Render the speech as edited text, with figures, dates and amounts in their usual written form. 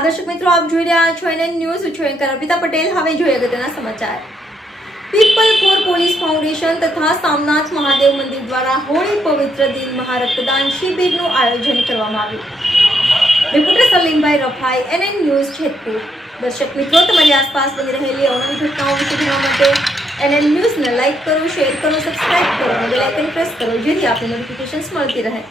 નમસ્કાર દર્શક મિત્રો, આપ જોઈ રહ્યા છો એનએન ન્યૂઝ. છું એન્કર અર્પિતા પટેલ. હવે જોઈએ અગત્યના સમાચાર. પીપલ ફોર પોલીસ ફાઉન્ડેશન તથા સોમનાથ મહાદેવ મંદિર દ્વારા હોળી પવિત્ર દિન મહારક્તદાન શિબિરનું આયોજન કરવામાં આવ્યું. Reporter સલીમભાઈ Rafai, NN news Jetpur. દર્શક મિત્રો, તમારી આસપાસ બની રહેલી અવનવી ઘટનાઓ વિશે જાણવા માટે એનએન ન્યૂઝને લાઈક કરો, શેર કરો, સબસ્ક્રાઇબ કરો અને બેલ આઇકન પ્રેસ કરો, જેથી આપને નોટિફિકેશન્સ મળતી રહે.